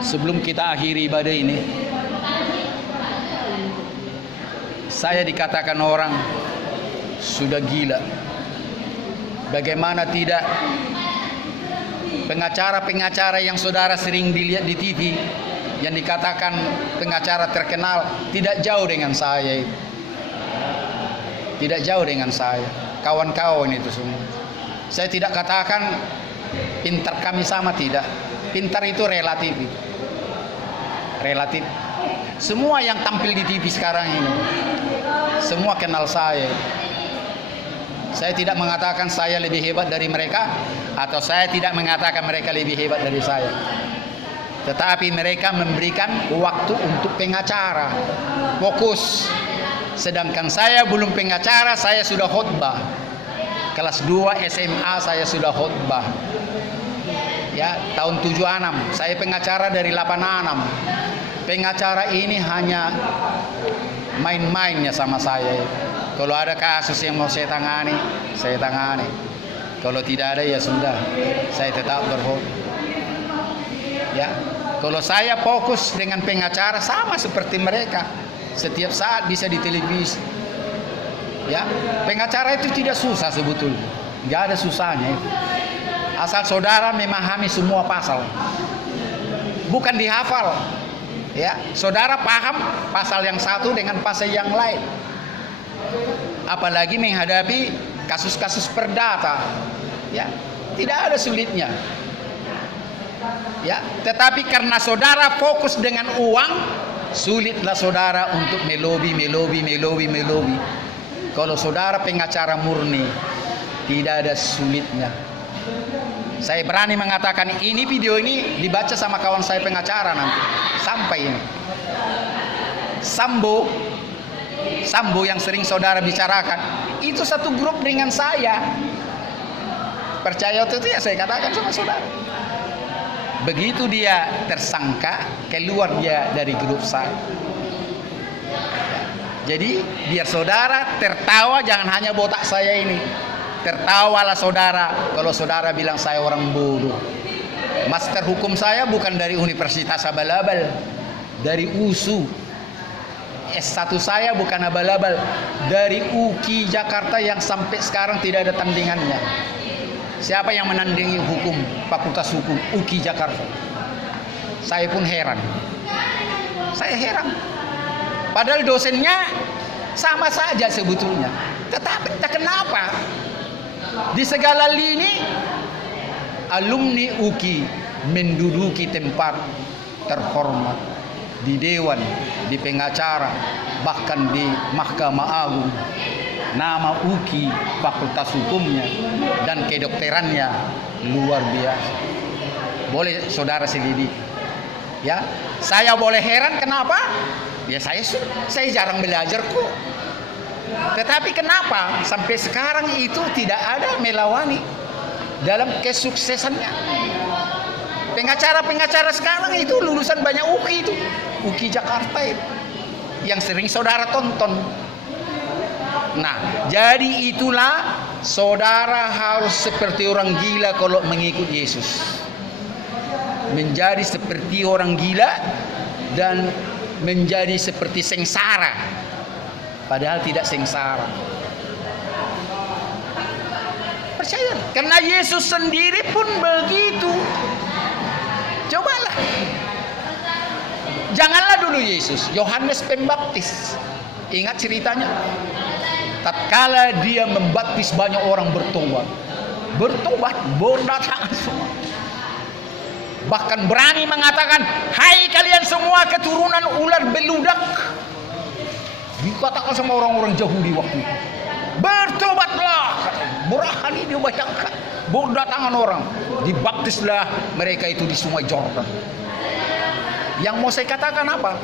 Sebelum kita akhiri ibadah ini, saya dikatakan orang sudah gila. Bagaimana tidak, pengacara-pengacara yang saudara sering dilihat di TV, yang dikatakan pengacara terkenal, tidak jauh dengan saya itu. Tidak jauh dengan saya, kawan-kawan itu semua. Saya tidak katakan pintar kami sama, tidak. Pintar itu relatif. Relatif. Semua yang tampil di TV sekarang ini, semua kenal saya. Saya tidak mengatakan saya lebih hebat dari mereka, atau saya tidak mengatakan mereka lebih hebat dari saya. Tetapi mereka memberikan waktu untuk pengacara, fokus. Sedangkan saya belum pengacara, saya sudah khotbah. Kelas 2 SMA saya sudah khotbah. Ya, tahun 76. Saya pengacara dari 86. Pengacara ini hanya main-mainnya sama saya. Kalau ada kasus yang mau saya tangani, saya tangani. Kalau tidak ada ya sudah, saya tetap berkhotbah. Ya, kalau saya fokus dengan pengacara sama seperti mereka. Setiap saat bisa di televisi. Ya, pengacara itu tidak susah sebetulnya. Nggak ada susahnya itu. Asal saudara memahami semua pasal. Bukan dihafal. Ya, saudara paham pasal yang satu dengan pasal yang lain. Apalagi menghadapi kasus-kasus perdata. Ya, tidak ada sulitnya. Ya, tetapi karena saudara fokus dengan uang, sulitlah saudara untuk melobi. Kalau saudara pengacara murni, tidak ada sulitnya. Saya berani mengatakan ini, video ini dibaca sama kawan saya pengacara nanti. Sampai ini. Sambo yang sering saudara bicarakan, itu satu grup dengan saya. Percaya itu ya saya katakan sama saudara. Begitu dia tersangka, keluar dia dari grup saya. Jadi biar saudara tertawa, jangan hanya botak saya ini. Tertawalah saudara kalau saudara bilang saya orang bodoh. Master hukum saya bukan dari Universitas abal-abal, dari USU. S1 saya bukan abal-abal, dari UKI Jakarta yang sampai sekarang tidak ada tandingannya. Siapa yang menandingi hukum, Fakultas Hukum UKI Jakarta? Saya pun heran. Saya heran. Padahal dosennya sama saja sebetulnya. Tetapi tak kenapa di segala lini alumni UKI menduduki tempat terhormat di dewan, di pengacara, bahkan di Mahkamah Agung. Nama UKI, fakultas hukumnya dan kedokterannya luar biasa. Boleh saudara selidiki. Ya, saya boleh heran kenapa? Ya saya jarang belajar kok. Tetapi kenapa sampai sekarang itu tidak ada melawani dalam kesuksesannya? Pengacara-pengacara sekarang itu lulusan banyak UKI itu, UKI Jakarta itu, yang sering saudara tonton. Nah, jadi itulah saudara harus seperti orang gila kalau mengikut Yesus. Menjadi seperti orang gila dan menjadi seperti sengsara. Padahal tidak sengsara. Percaya, karena Yesus sendiri pun begitu. Cobalah. Janganlah dulu Yesus, Yohanes Pembaptis. Ingat ceritanya? Tatkala dia membaptis banyak orang bertobat, berdatangan semua. Bahkan berani mengatakan, hai kalian semua keturunan ular beludak. Dikatakan sama orang-orang Yahudi waktu itu, bertobatlah. Berani dia bayangkan, berdatangan orang, dibaptislah mereka itu di Sungai Jordan. Yang mau saya katakan apa?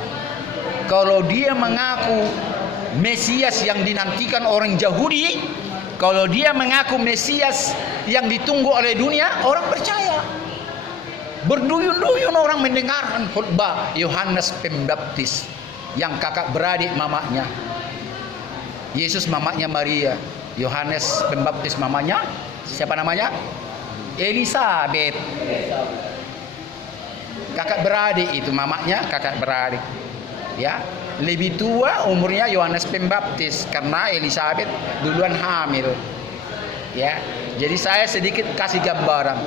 Kalau dia mengaku Mesias yang dinantikan orang Yahudi, kalau dia mengaku Mesias yang ditunggu oleh dunia, orang percaya. Berduyun-duyun orang mendengarkan khutbah Yohanes Pembaptis yang kakak beradik mamanya. Yesus mamanya Maria, Yohanes Pembaptis mamanya siapa namanya? Elisabeth. Kakak beradik itu, mamanya kakak beradik. Ya, lebih tua umurnya Yohanes Pembaptis karena Elizabeth duluan hamil. Ya, jadi saya sedikit kasih gambaran.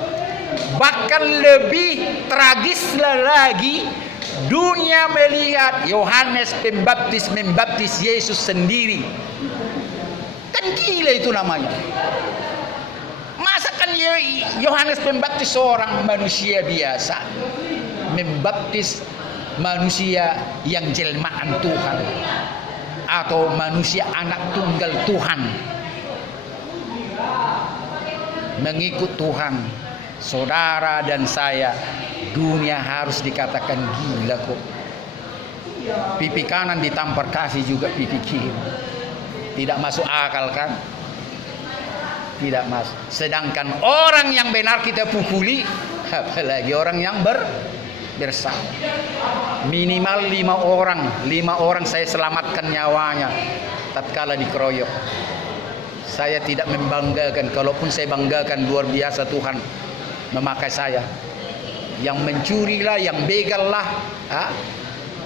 Bahkan lebih tragis lagi, dunia melihat Yohanes Pembaptis membaptis Yesus sendiri. Kan gila itu namanya. Masa kan Yohanes Pembaptis seorang manusia biasa membaptis manusia yang jelmaan Tuhan atau manusia anak tunggal Tuhan, mengikut Tuhan. Saudara dan saya, dunia harus dikatakan gila kok. Pipi kanan ditampar kasih juga pipi kiri. Tidak masuk akal kan? Tidak masuk. Sedangkan orang yang benar kita pukuli, apalagi orang yang bersalah. Minimal 5 orang saya selamatkan nyawanya tatkala dikeroyok. Saya tidak membanggakan, kalaupun saya banggakan luar biasa Tuhan memakai saya. Yang mencuri lah, yang begal lah,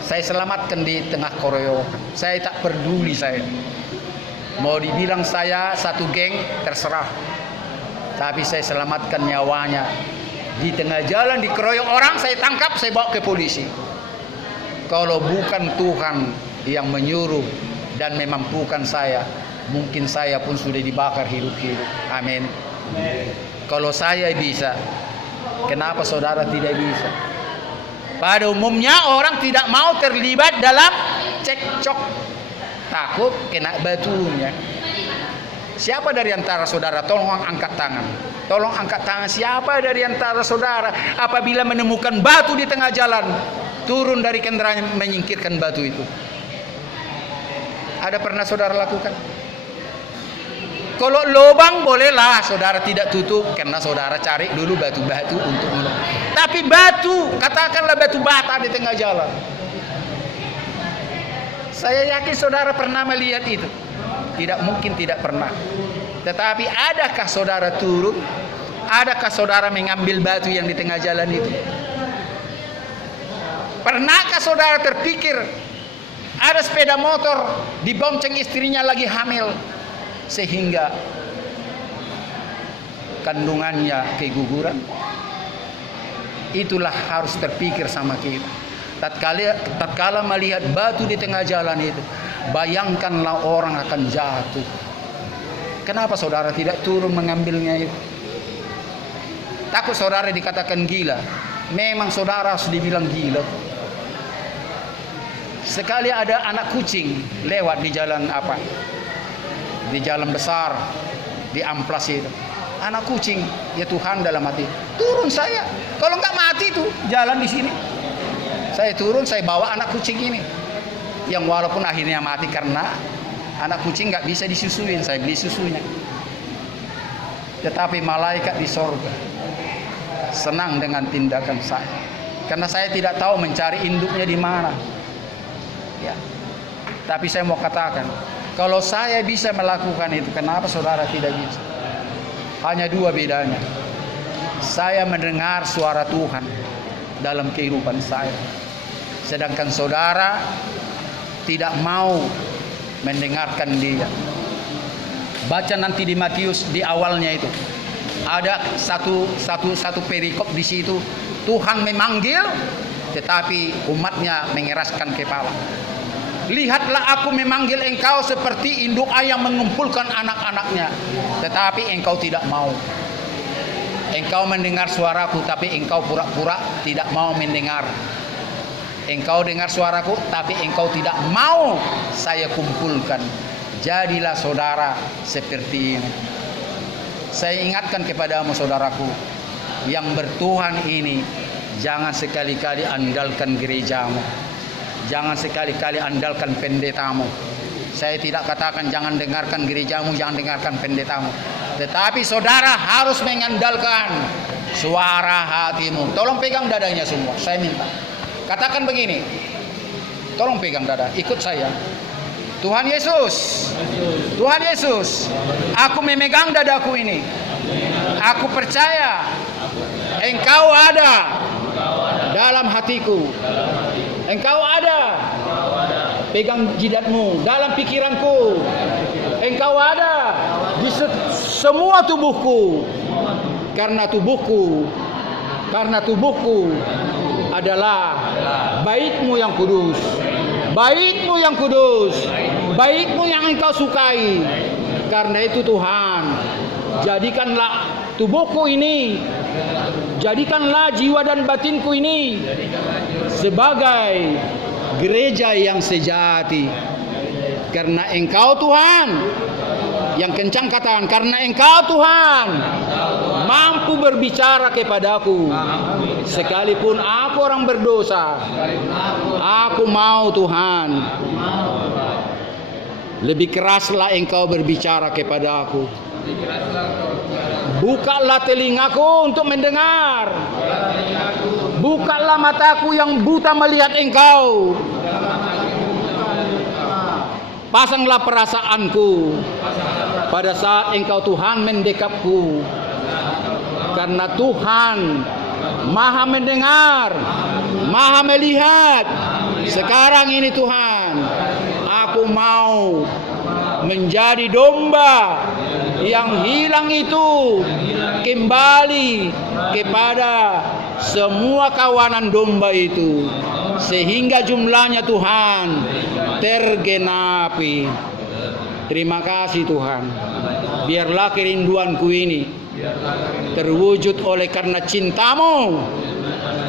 saya selamatkan di tengah keroyokan. Saya tak peduli saya. Mau dibilang saya satu geng terserah, tapi saya selamatkan nyawanya. Di tengah jalan dikeroyok orang, saya tangkap, saya bawa ke polisi. Kalau bukan Tuhan yang menyuruh dan memampukan saya, mungkin saya pun sudah dibakar hidup-hidup. Amin. Kalau saya bisa, kenapa saudara tidak bisa? Pada umumnya orang tidak mau terlibat dalam cekcok, takut kena batunya. Siapa dari antara saudara, tolong angkat tangan. Tolong angkat tangan, siapa dari antara saudara apabila menemukan batu di tengah jalan, turun dari kendaraan menyingkirkan batu itu? Ada pernah saudara lakukan? Kalau lubang bolehlah saudara tidak tutup, karena saudara cari dulu batu-batu untuk menutup. Tapi batu, katakanlah batu bata di tengah jalan. Saya yakin saudara pernah melihat itu. Tidak mungkin tidak pernah. Tetapi adakah saudara turun? Adakah saudara mengambil batu yang di tengah jalan itu? Pernahkah saudara terpikir ada sepeda motor dibonceng istrinya lagi hamil sehingga kandungannya keguguran? Itulah harus terpikir sama kita. Tatkala melihat batu di tengah jalan itu, bayangkanlah orang akan jatuh. Kenapa saudara tidak turun mengambilnya itu? Takut saudara dikatakan gila. Memang saudara harus dibilang gila. Sekali ada anak kucing lewat di jalan apa? Di jalan besar, di amplas itu. Anak kucing, ya Tuhan dalam hati. Turun saya. Kalau enggak mati tuh jalan di sini. Saya turun, saya bawa anak kucing ini. Yang walaupun akhirnya mati karena anak kucing nggak bisa disusuin, saya beli susunya. Tetapi malaikat di sorga senang dengan tindakan saya, karena saya tidak tahu mencari induknya di mana. Ya. Tapi saya mau katakan, kalau saya bisa melakukan itu, kenapa saudara tidak bisa? Hanya dua bedanya. Saya mendengar suara Tuhan dalam kehidupan saya, sedangkan saudara tidak mau mendengarkan dia. Baca nanti di Matius di awalnya itu. Ada satu perikop di situ. Tuhan memanggil, tetapi umatnya mengeraskan kepala. Lihatlah, aku memanggil engkau seperti induk ayam mengumpulkan anak-anaknya, tetapi engkau tidak mau. Engkau mendengar suaraku, tapi engkau pura-pura tidak mau mendengar. Engkau dengar suaraku, tapi engkau tidak mau saya kumpulkan. Jadilah saudara seperti ini. Saya ingatkan kepadamu saudaraku, yang bertuhan ini, jangan sekali-kali andalkan gerejamu. Jangan sekali-kali andalkan pendetamu. Saya tidak katakan jangan dengarkan gerejamu, jangan dengarkan pendetamu. Tetapi saudara harus mengandalkan suara hatimu. Tolong pegang dadanya semua, saya minta. Katakan begini, tolong pegang dada, ikut saya. Tuhan Yesus, Tuhan Yesus, aku memegang dadaku ini. Aku percaya Engkau ada dalam hatiku. Engkau ada, pegang jidatmu, dalam pikiranku. Engkau ada di semua tubuhku. Karena tubuhku adalah baitmu yang kudus. Baitmu yang kudus, baitmu yang engkau sukai. Karena itu Tuhan, jadikanlah tubuhku ini, jadikanlah jiwa dan batinku ini sebagai gereja yang sejati. Karena engkau Tuhan, yang kencang katakan, karena engkau Tuhan mampu berbicara kepadaku. Sekalipun aku orang berdosa, aku mau Tuhan, lebih keraslah engkau berbicara kepada aku. Bukalah telingaku untuk mendengar. Bukalah mataku yang buta melihat engkau. Pasanglah perasaanku pada saat engkau Tuhan mendekapku. Karena Tuhan Maha mendengar, Maha melihat. Sekarang ini Tuhan, aku mau menjadi domba yang hilang itu kembali kepada semua kawanan domba itu, sehingga jumlahnya Tuhan tergenapi. Terima kasih Tuhan. Biarlah kerinduanku ini terwujud oleh karena cintamu,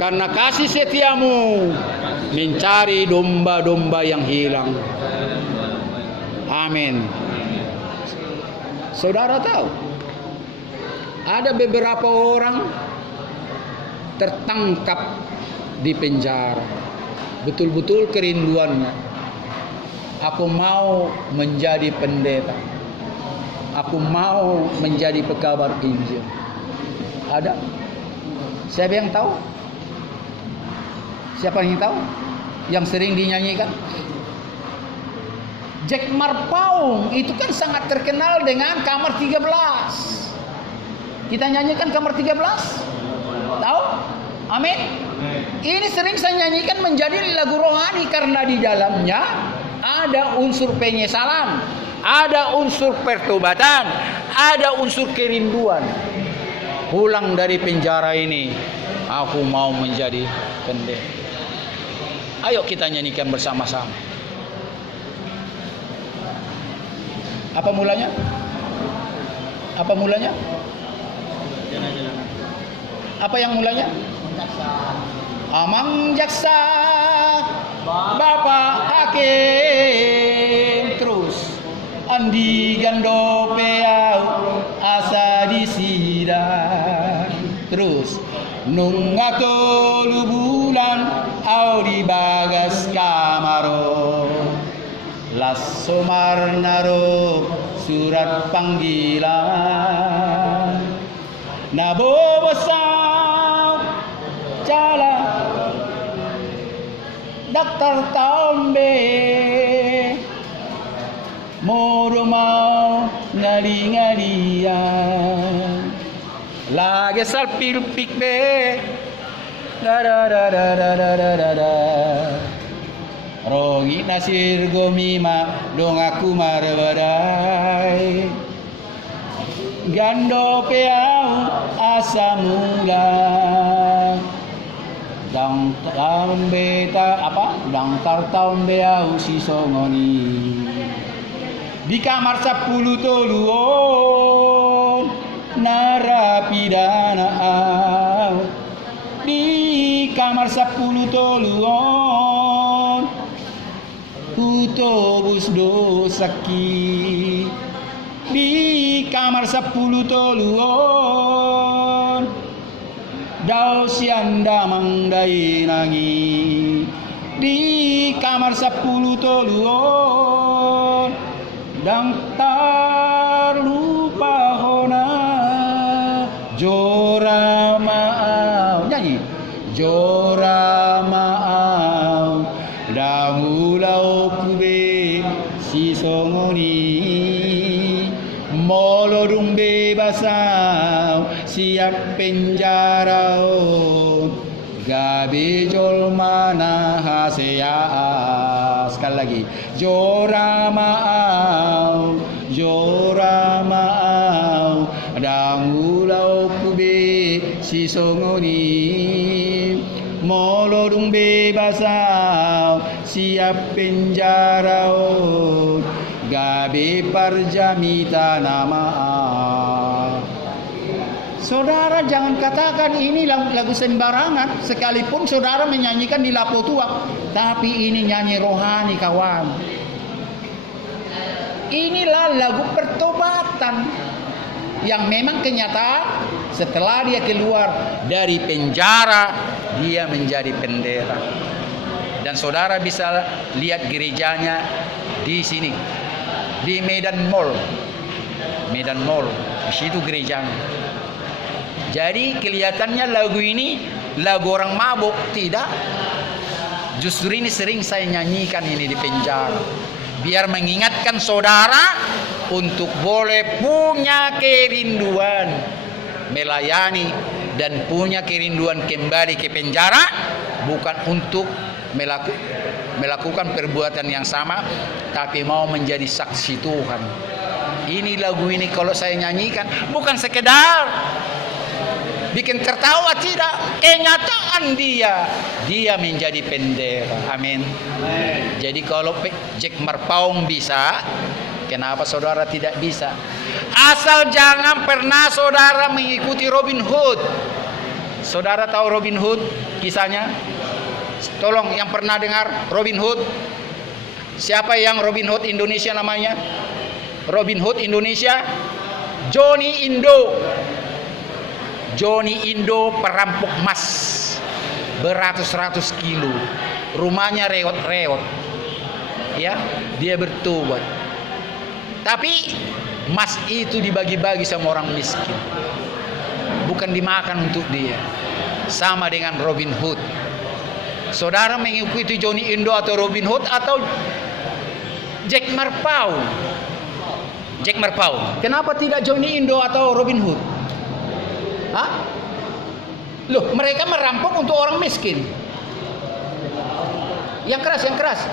karena kasih setiamu, mencari domba-domba yang hilang. Amin. Saudara tahu, ada beberapa orang tertangkap di penjara. Betul-betul kerinduannya, aku mau menjadi pendeta, aku mau menjadi pekabar Injil. Ada? Siapa yang tahu? Siapa yang tahu? Yang sering dinyanyikan? Jack Marpaung itu kan sangat terkenal dengan Kamar 13. Kita nyanyikan Kamar 13? Tahu? Amin. Ini sering saya nyanyikan menjadi lagu rohani karena di dalamnya ada unsur penyesalan, ada unsur pertobatan, ada unsur kerinduan. Pulang dari penjara ini, aku mau menjadi pendeta. Ayo kita nyanyikan bersama-sama. Apa mulanya? Apa mulanya? Apa yang mulanya? Amang jaksa, Bapak hakim, terus andi gando peau asa di sidang, terus nungato bulan au di bagas kamaro. Lasso marnaro surat panggilan, nabobosang cala daftar tambe, moro mau ngadi-ngadian, lagi salpil pikbe, da da da da da da da da. Rogi nasir gomima dong aku marbadai, gando peau asa mula, dang tahun beta apa? Dang tahun beau si songoni. Di kamar 10 toluon narapidana, di kamar 10 toluon utobus dosaki, di kamar 10 toluon dau sianda mangdai nangi, di kamar 10 toluon dang lupa hona jora maau, nyanyi jora maau damulau kube si songoni, molodung bebasau siap penjarau Gabi jolmana hasea. Sekali lagi. Jora maau dan ulau kube si songoni molodung bebasau siap penjarau gabe parjamita nama. Saudara jangan katakan ini lagu sembarangan, sekalipun saudara menyanyikan di lapo tua, tapi ini nyanyi rohani kawan. Inilah lagu pertobatan yang memang kenyataan setelah dia keluar dari penjara dia menjadi pendeta. Dan saudara bisa lihat gerejanya di sini di Medan Mall. Di situ gerejanya. Jadi kelihatannya lagu ini lagu orang mabuk, tidak. Justru ini sering saya nyanyikan ini di penjara. Biar mengingatkan saudara untuk boleh punya kerinduan melayani dan punya kerinduan kembali ke penjara, bukan untuk melakukan perbuatan yang sama, tapi mau menjadi saksi Tuhan. Ini lagu ini kalau saya nyanyikan bukan sekedar bikin tertawa, tidak, kenyataan dia menjadi pendeta. Amin. Jadi kalau Jack Marpaung bisa, kenapa saudara tidak bisa? Asal jangan pernah saudara mengikuti Robin Hood. Saudara tahu Robin Hood kisahnya? Tolong yang pernah dengar Robin Hood? Siapa yang Robin Hood Indonesia namanya? Robin Hood Indonesia Johnny Indo perampok emas beratus-ratus kilo, rumahnya reot-reot, ya, dia bertobat, tapi emas itu dibagi-bagi sama orang miskin, bukan dimakan untuk dia. Sama dengan Robin Hood. Saudara mengikuti Johnny Indo atau Robin Hood atau Jack Marpaung? Kenapa tidak Johnny Indo atau Robin Hood? Hah? Loh, mereka merampok untuk orang miskin. Yang keras.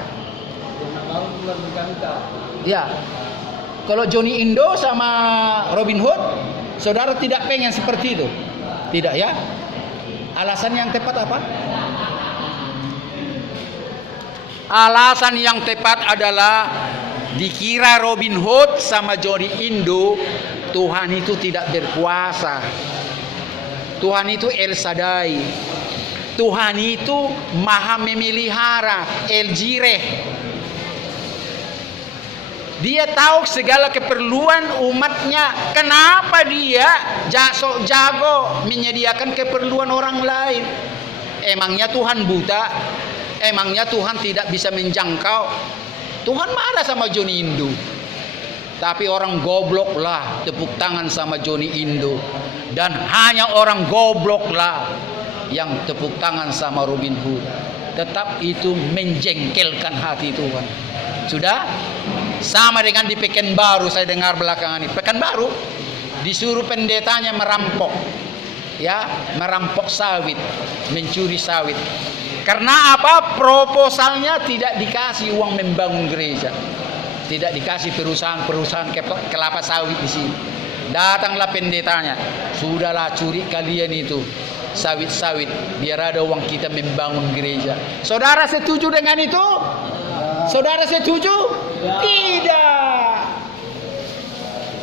Ya. Kalau Johnny Indo sama Robin Hood, saudara tidak pengen seperti itu? Tidak ya? Alasan yang tepat apa? Alasan yang tepat adalah dikira Robin Hood sama Johnny Indo, Tuhan itu tidak berkuasa. Tuhan itu El Shaddai. Tuhan itu maha memelihara, El Jireh. Dia tahu segala keperluan umatnya. Kenapa dia jago menyediakan keperluan orang lain? Emangnya Tuhan buta? Emangnya Tuhan tidak bisa menjangkau? Tuhan marah sama Johnny Indo. Tapi orang goblok lah tepuk tangan sama Johnny Indo. Dan hanya orang goblok lah yang tepuk tangan sama Robin Hood. Tetap itu menjengkelkan hati Tuhan. Sudah? Sama dengan di Pekanbaru, saya dengar belakangan ini. Pekanbaru disuruh pendetanya merampok. Ya, merampok sawit, mencuri sawit. Karena apa? Proposalnya tidak dikasih uang membangun gereja. Tidak dikasih perusahaan kelapa sawit di sini. Datanglah pendetanya. Sudahlah, curi kalian itu sawit-sawit biar ada uang kita membangun gereja. Saudara setuju dengan itu? Saudara setuju? Tidak.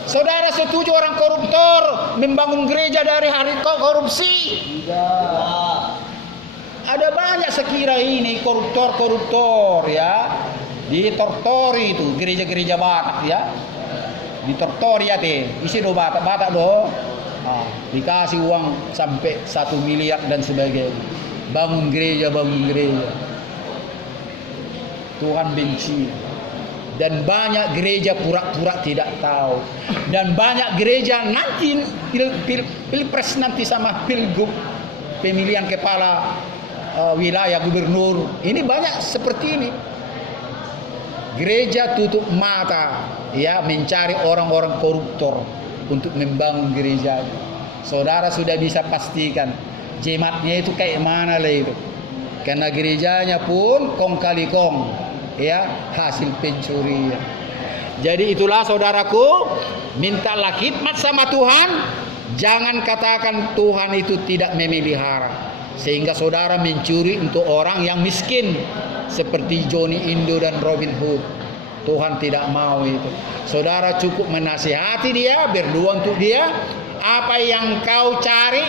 Saudara setuju orang koruptor membangun gereja dari hari korupsi? Tidak. Ada banyak sekira ini koruptor ya. Ditortori itu gereja-gereja Batak ya. Ditortori ya teh. Isi do Batak do. Dikasih uang sampai 1 miliar dan sebagainya. Bangun gereja. Tuhan benci. Dan banyak gereja pura-pura tidak tahu. Dan banyak gereja nanti pilpres nanti sama pilgub, pemilihan kepala wilayah gubernur. Ini banyak seperti ini. Gereja tutup mata ya mencari orang-orang koruptor untuk membangun gereja. Saudara sudah bisa pastikan jemaatnya itu kayak mana lah itu. Karena gerejanya pun kong kali kong, ya, hasil pencurian. Jadi itulah saudaraku, mintalah khidmat sama Tuhan. Jangan katakan Tuhan itu tidak memelihara, sehingga saudara mencuri untuk orang yang miskin seperti Johnny Indo dan Robin Hood. Tuhan tidak mau itu. Saudara cukup menasihati dia, berdoa untuk dia. Apa yang kau cari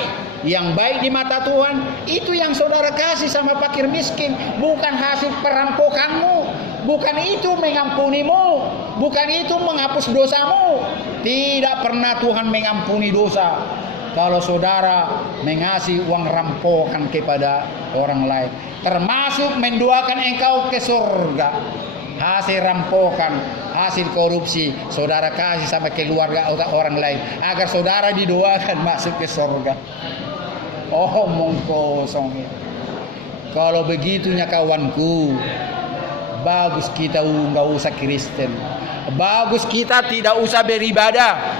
yang baik di mata Tuhan, itu yang saudara kasih sama fakir miskin, bukan hasil perampokanmu, bukan itu mengampunimu, bukan itu menghapus dosamu. Tidak pernah Tuhan mengampuni dosa kalau saudara mengasih uang rampokan kepada orang lain, termasuk mendoakan engkau ke surga. Hasil rampokan, hasil korupsi, saudara kasih sama keluarga orang lain agar saudara didoakan masuk ke surga. Omong kosong. Kalau begitunya kawanku, bagus kita nggak usah Kristen, bagus kita tidak usah beribadah.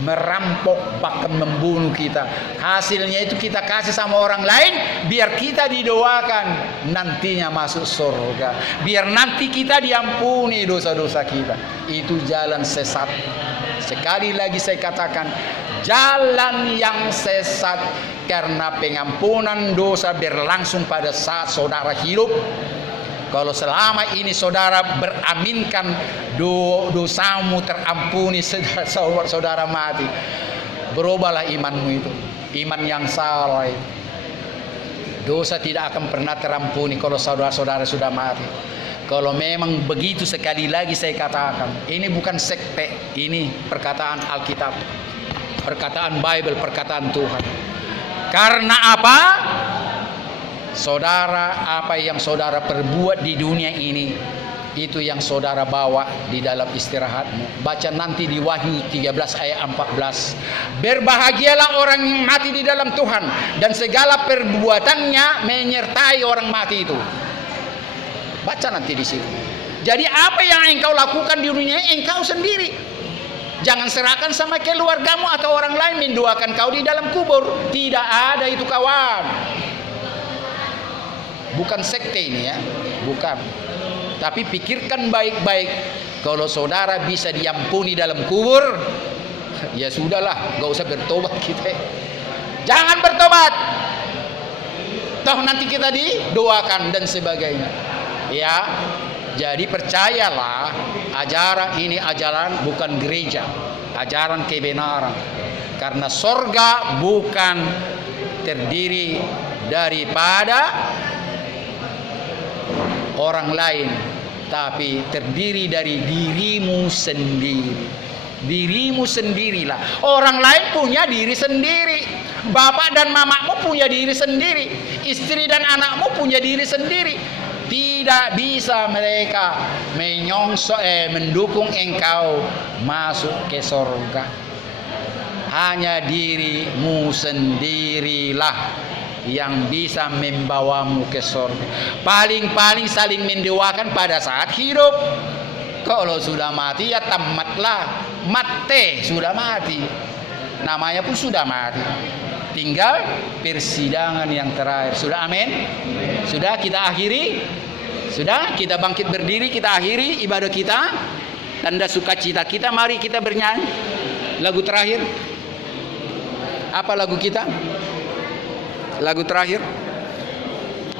Merampok bahkan membunuh kita, hasilnya itu kita kasih sama orang lain biar kita didoakan nantinya masuk surga, biar nanti kita diampuni dosa-dosa kita. Itu jalan sesat. Sekali lagi saya katakan, jalan yang sesat, karena pengampunan dosa berlangsung pada saat saudara hidup. Kalau selama ini saudara beraminkan dosamu terampuni saudara mati, berubahlah imanmu itu, iman yang salah itu. Dosa tidak akan pernah terampuni kalau saudara-saudara sudah mati. Kalau memang begitu, sekali lagi saya katakan, ini bukan sekte, ini perkataan Alkitab, perkataan Bible, perkataan Tuhan. Karena apa? Saudara, apa yang saudara perbuat di dunia ini, itu yang saudara bawa di dalam istirahatmu. Baca nanti di Wahyu 13 ayat 14. Berbahagialah orang yang mati di dalam Tuhan, dan segala perbuatannya menyertai orang mati itu. Baca nanti di situ. Jadi apa yang engkau lakukan di dunia ini, engkau sendiri. Jangan serahkan sama keluargamu atau orang lain mendoakan kau di dalam kubur. Tidak ada itu kawan. Bukan sekte ini ya, bukan. Tapi pikirkan baik-baik. Kalau saudara bisa diampuni dalam kubur, ya sudahlah, gak usah bertobat kita. Jangan bertobat. Toh nanti kita didoakan dan sebagainya. Ya, jadi percayalah, ajaran ini ajaran bukan gereja, ajaran kebenaran. Karena sorga bukan terdiri daripada orang lain, tapi terdiri dari dirimu sendiri. Dirimu sendirilah. Orang lain punya diri sendiri. Bapak dan mamamu punya diri sendiri. Istri dan anakmu punya diri sendiri. Tidak bisa mereka mendukung engkau masuk ke surga. Hanya dirimu sendirilah yang bisa membawamu ke surga. Paling-paling saling mendoakan pada saat hidup. Kalau sudah mati ya tamatlah. Mate, sudah mati. Namanya pun sudah mati. Tinggal persidangan yang terakhir. Sudah, amin? Sudah kita akhiri? Sudah kita bangkit berdiri, kita akhiri ibadah kita. Tanda sukacita kita, mari kita bernyanyi lagu terakhir. Apa lagu kita? Lagu terakhir.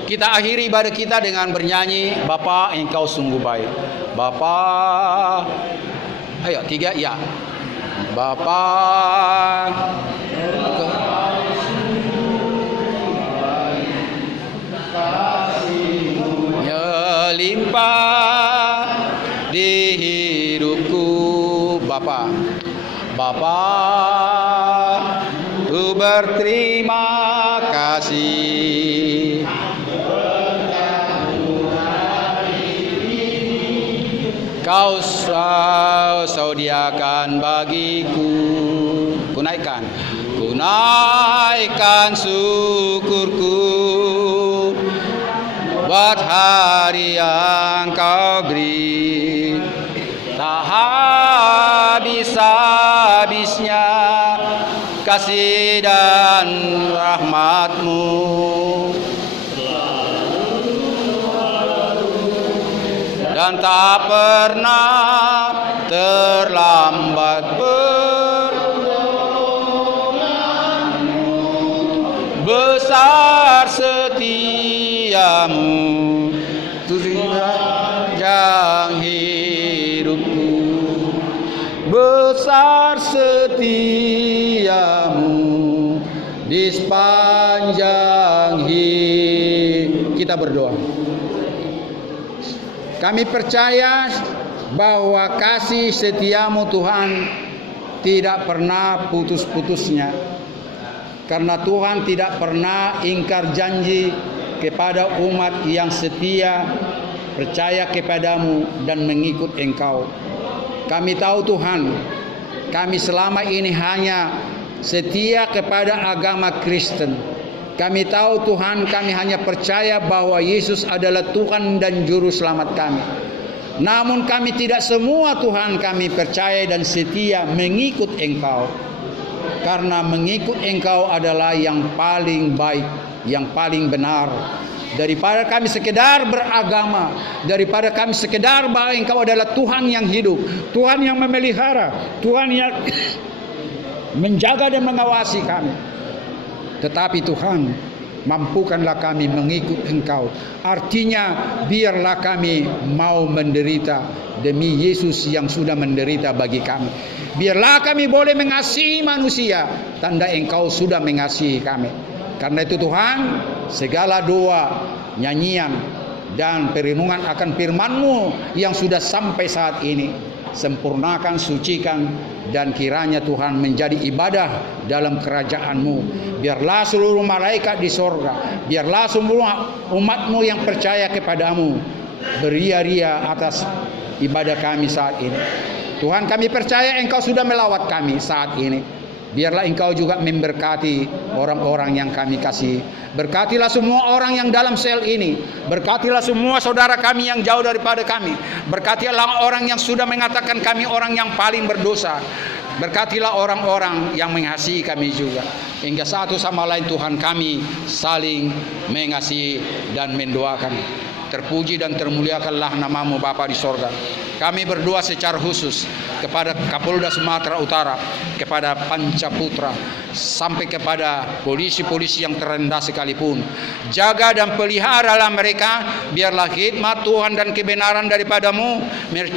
Kita akhiri ibadah kita dengan bernyanyi Bapa Engkau sungguh baik. Bapa, ayo tiga ya. Bapa limpah di hidupku. Bapa, Bapa, ku berterima kasih. Kau sediakan bagiku. Ku naikkan syukurku buat hari yang kau beri. Tak habis-habisnya kasih dan rahmat-Mu. Dan tak pernah terlambat pertolongan-Mu. Besar setiamu sepanjang hidupku. Besar setiamu di sepanjang hidup. Kita berdoa. Kami percaya bahwa kasih setiamu Tuhan tidak pernah putus-putusnya. Karena Tuhan tidak pernah ingkar janji kepada umat yang setia, percaya kepadamu dan mengikut Engkau. Kami tahu Tuhan, kami selama ini hanya setia kepada agama Kristen. Kami tahu Tuhan, kami hanya percaya bahwa Yesus adalah Tuhan dan Juru Selamat kami. Namun kami tidak semua Tuhan, kami percaya dan setia mengikut Engkau. Karena mengikut Engkau adalah yang paling baik, yang paling benar. Daripada kami sekedar beragama, daripada kami sekedar bahwa Engkau adalah Tuhan yang hidup, Tuhan yang memelihara, Tuhan yang menjaga dan mengawasi kami. Tetapi Tuhan, mampukanlah kami mengikut Engkau. Artinya biarlah kami mau menderita demi Yesus yang sudah menderita bagi kami. Biarlah kami boleh mengasihi manusia, tanda Engkau sudah mengasihi kami. Karena itu Tuhan, segala doa, nyanyian, dan perenungan akan firman-Mu yang sudah sampai saat ini, sempurnakan, sucikan, dan kiranya Tuhan menjadi ibadah dalam kerajaan-Mu. Biarlah seluruh malaikat di sorga, biarlah semua umat-Mu yang percaya kepadamu beria-ria atas ibadah kami saat ini. Tuhan, kami percaya Engkau sudah melawat kami saat ini. Biarlah Engkau juga memberkati orang-orang yang kami kasih. Berkatilah semua orang yang dalam sel ini. Berkatilah semua saudara kami yang jauh daripada kami. Berkatilah orang yang sudah mengatakan kami orang yang paling berdosa. Berkatilah orang-orang yang mengasihi kami juga. Hingga satu sama lain Tuhan kami saling mengasihi dan mendoakan. Terpuji dan termuliakanlah nama-Mu Bapa di sorga. Kami berdoa secara khusus kepada Kapolda Sumatera Utara, kepada Pancaputra, sampai kepada polisi-polisi yang terendah sekalipun. Jaga dan peliharalah mereka, biarlah khidmat Tuhan dan kebenaran daripada-Mu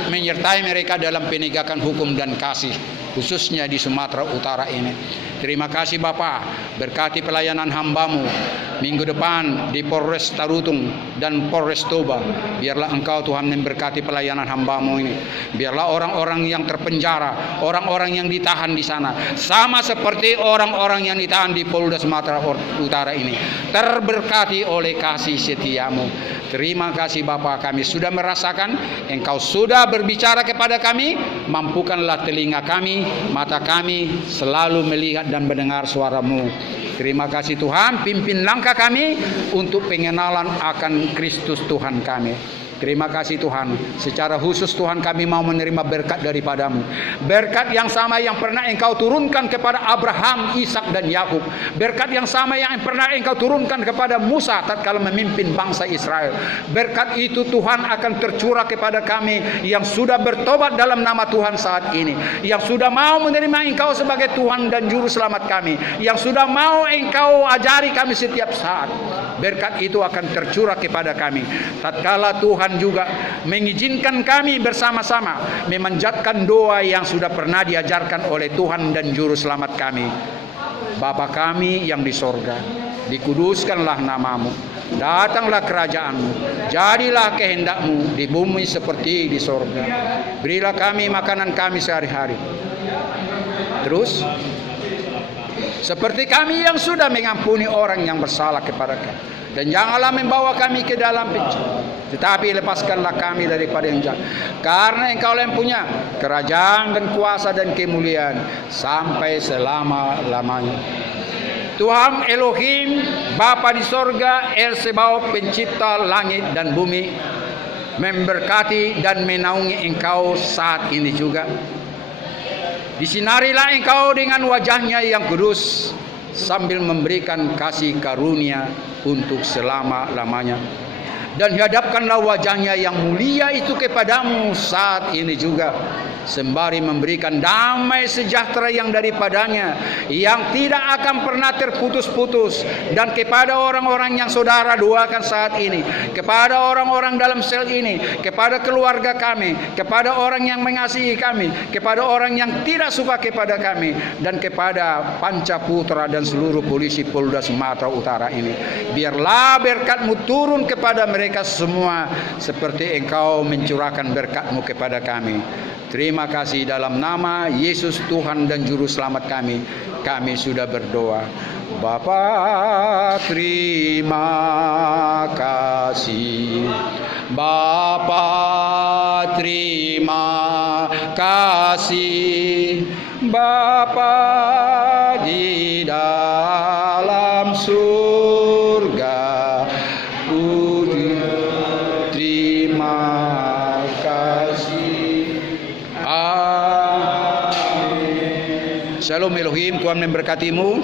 menyertai mereka dalam penegakan hukum dan kasih, khususnya di Sumatera Utara ini. Terima kasih Bapa, berkati pelayanan hamba-Mu minggu depan di Polres Tarutung dan Polres Toba. Biarlah Engkau Tuhan memberkati pelayanan hamba-Mu ini. Biarlah orang-orang yang terpenjara, orang-orang yang ditahan di sana, sama seperti orang-orang yang ditahan di Polda Sumatera Utara ini, terberkati oleh kasih setia-Mu. Terima kasih Bapa, kami sudah merasakan Engkau sudah berbicara kepada kami. Mampukanlah telinga kami, mata kami selalu melihat dan mendengar suara-Mu. Terima kasih Tuhan, pimpin langkah kami untuk pengenalan akan Kristus Tuhan kami. Terima kasih Tuhan, secara khusus Tuhan kami mau menerima berkat daripada-Mu. Berkat yang sama yang pernah Engkau turunkan kepada Abraham, Ishak dan Yakub. Berkat yang sama yang pernah Engkau turunkan kepada Musa tatkala memimpin bangsa Israel. Berkat itu Tuhan akan tercurah kepada kami yang sudah bertobat dalam nama Tuhan saat ini, yang sudah mau menerima Engkau sebagai Tuhan dan Juru Selamat kami, yang sudah mau Engkau ajari kami setiap saat. Berkat itu akan tercurah kepada kami tatkala Tuhan juga mengizinkan kami bersama-sama memanjatkan doa yang sudah pernah diajarkan oleh Tuhan dan Juru Selamat kami. Bapa kami yang di sorga, dikuduskanlah nama-Mu, datanglah kerajaan-Mu, jadilah kehendak-Mu di bumi seperti di sorga. Berilah kami makanan kami sehari-hari. Terus seperti kami yang sudah mengampuni orang yang bersalah kepada kami. Dan janganlah membawa kami ke dalam pencobaan, tetapi lepaskanlah kami daripada yang jahat. Karena Engkau yang punya kerajaan dan kuasa dan kemuliaan sampai selama-lamanya. Tuhan Elohim, Bapa di sorga, El Sebaot, pencipta langit dan bumi, memberkati dan menaungi Engkau saat ini juga. Disinarilah engkau dengan wajahnya yang kudus, sambil memberikan kasih karunia untuk selama-lamanya. Dan hadapkanlah wajahnya yang mulia itu kepadamu saat ini juga, sembari memberikan damai sejahtera yang daripadanya, yang tidak akan pernah terputus-putus. Dan kepada orang-orang yang saudara doakan saat ini, kepada orang-orang dalam sel ini, kepada keluarga kami, kepada orang yang mengasihi kami, kepada orang yang tidak suka kepada kami, dan kepada Panca Putra dan seluruh polisi Polda Sumatera Utara ini, biarlah berkat-Mu turun kepada mereka semua, seperti Engkau mencurahkan berkat-Mu kepada kami. Terima kasih, dalam nama Yesus Tuhan dan Juru Selamat kami sudah berdoa. Bapa, terima kasih. Bapa, terima kasih. Bapa di dalam surga, terima kasih. Amin. Shalom Elohim, Tuhan memberkatimu.